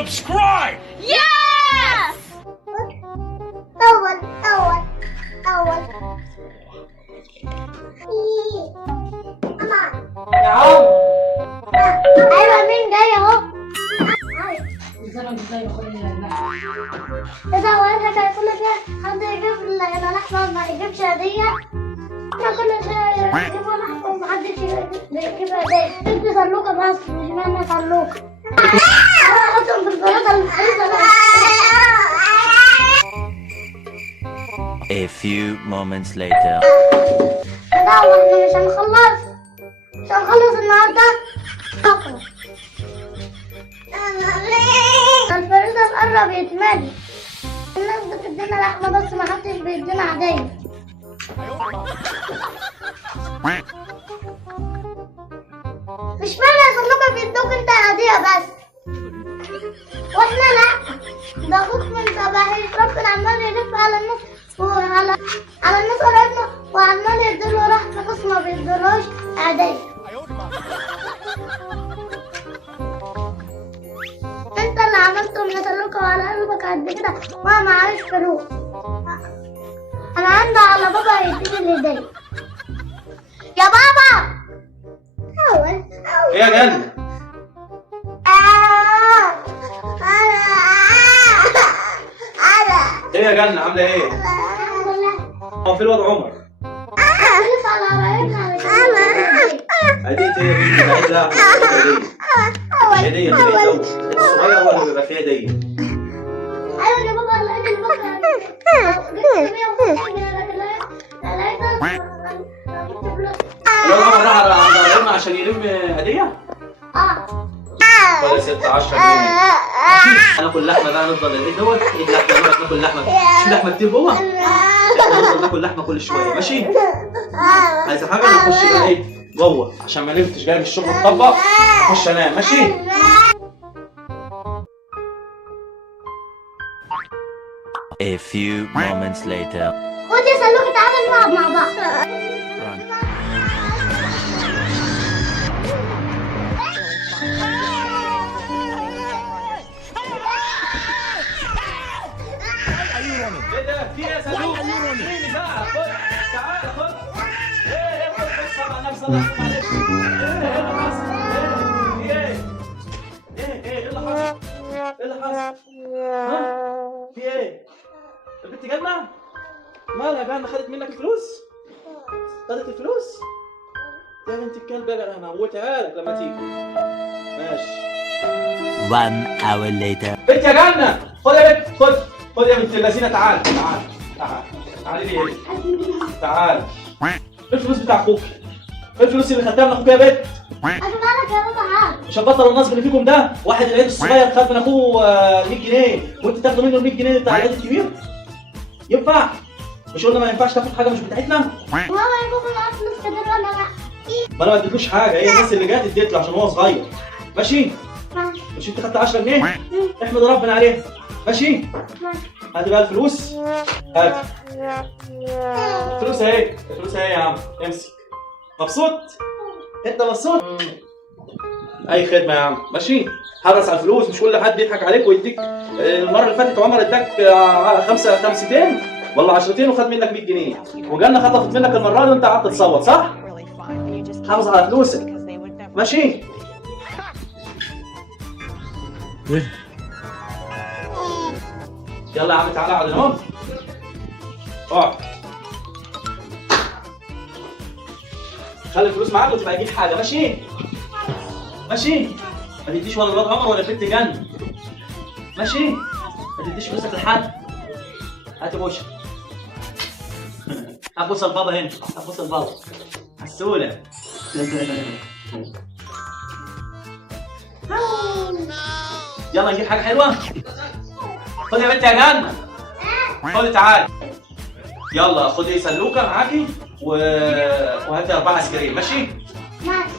subscribe. Yes! أول نعم. أيوة مين جاي أهو؟ ازاي خلينا إذا وقتها كان كل شيء حد يجيب لنا لحمة ما يجيبش هدية. إحنا كل شيء يجيبوا لحمة ومحدش يجيب هدية. أنت صلوكة بس مش معنى صلوكة. أحطهم في الفريزر الفريزر. A few moments later. لا واحنا مش هنخلص النهارده. الفريزر قرب يتملي. الناس بتدينا لحمة بس ما حدش بيدينا هدية. مش معنى يخلوك بيدوك انت هدية بس واحنا لا. ده اخوك من تبعي ربنا عمال يلف على الناس وعلى الناس قرايبنا وعمال يديله رحمة بس ما بيديلوش هدية. انت اللي عملته من سلوكة وعلى قلبك قد كده ما معاش فلوس. انا عندي على بابا يديني الهدية. يا بابا ايه يا جنة؟ ايه يا جنة عاملة ايه؟ الحمد لله. هو في الوضع عمر؟ لسه على قرايبنا هدية ايه يا بنتي؟ عايز لا مش هدية مش هدية الصغير هو اللي بيبقى فيه هدية. ايوه يا بابا لقيت البكرة جبت 150 جنيه لكن لقيت الوضع عمر راح عند قرايبنا عشان يلم هدية؟ ولا 16 جنيه. هناكل لحمة بقى نفضل العيد دوت عيد لحمة نقعد ناكل لحمة. مش لحمة كتير جوه؟ احنا نفضل ناكل لحمة كل شوية ماشي؟ عايز حاجة نخش بقى ايه جوه عشان ما نمتش جاي من الشغل مطبق اخش انام ماشي؟ A few moments later. خد يا سلوكي تعالى نلعب مع بعض. ايه ده؟ في ايه يا سلوك؟ مين اللي زعق؟ خد تعالى خد. ايه خد صلى على النبي صلى الله عليه وسلم. ايه اللي حصل؟ ايه؟ ايه اللي حصل؟ ايه اللي حصل؟ ها؟ في ايه؟ البنت جنة؟ مالها جنة خدت منك الفلوس؟ خدت الفلوس؟ يا بنت الكلب بقى انا هموتها لك لما تيجي. ماشي. 1 hour later. بنت يا جنة خد يا بنت خد يا بنت اللذينة تعالي تعالي لي هنا تعالي. الفلوس بتاع اخوك الفلوس اللي خدتها من اخوك يا بنت. أنا مالك يا بابا عاد. مش هتبطل النصب اللي فيكم ده. واحد العيد الصغير خد من اخوه 100 جنيه وانت تاخدوا منه ال 100 جنيه بتاع العيد الكبير؟ ينفع؟ مش قلنا ما ينفعش تاخد حاجه مش بتاعتنا؟ ماما يا بابا معاك فلوس كده ولا لا؟ ما انا ما اديتلوش حاجه هي الناس اللي جت اديت له عشان هو صغير ماشي؟ مش انت خدت 10 جنيه؟ احمد ربنا عليها ماشي؟ هات بقى الفلوس هات الفلوس اهي يا عم امسك. مبسوط؟ انت مبسوط؟ اي خدمه يا عم ماشي؟ حرص على الفلوس مش كل حد يضحك عليك ويديك. المره اللي فاتت عمر اداك خمستين ولا 10 وخد منك 100 جنيه وجنة خطفت منك المره دي وانت قعدت تصوت صح؟ حافظ على فلوسك ماشي؟ يلا يا عم تعالى اقعد هنا اقعد. خلي الفلوس معاك وتبقى تجيب حاجه ماشي؟ ماشي؟ ما تديش ولا الواد عمر ولا البنت جنة ماشي؟ ما تديش فلوسك لحد. هات بوشك. هبوس البابا هنا هبوس البابا عسولة. يلا نجيب حاجة حلوة. خدي يا بنت يا جنة خدي تعالي. يلا خدي سلوكة معاكي وهاتي 4 ايس كريم ماشي؟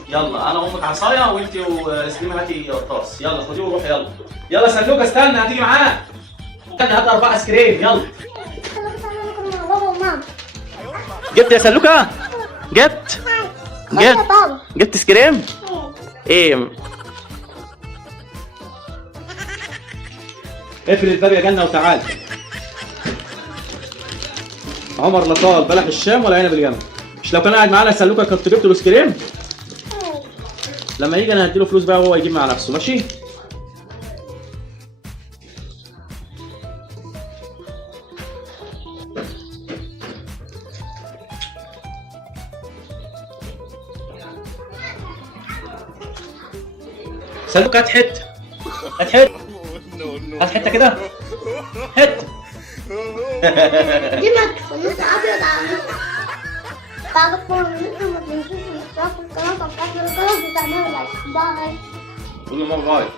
يلا انا امك عصايه وانت وسليمه هاتي قرطاس. يلا خديه وروحي يلا سلوكة استنى هتيجي معاك. هات 4 ايس كريم يلا. بابا وماما. جبت يا سلوكة؟ جبت جبت ايس كريم؟ ايه اقفل الباب يا جنة وتعال. عمر لا طال بلح الشام ولا عنب الجمل. مش لو كان قاعد معانا سلوكه كنت جبت له ايس كريم؟ لما يجي انا هديله فلوس بقى وهو يجيب مع نفسه، ماشي؟ سلوك هات حته، هات حته، هات حته كده، حته. دي ما تخليش ابيض على تعرفوا ان ما تنسوش الاشتراك في القناه وتفعيل الجرس وتعملوا لايك. باي. قول له ماما باي.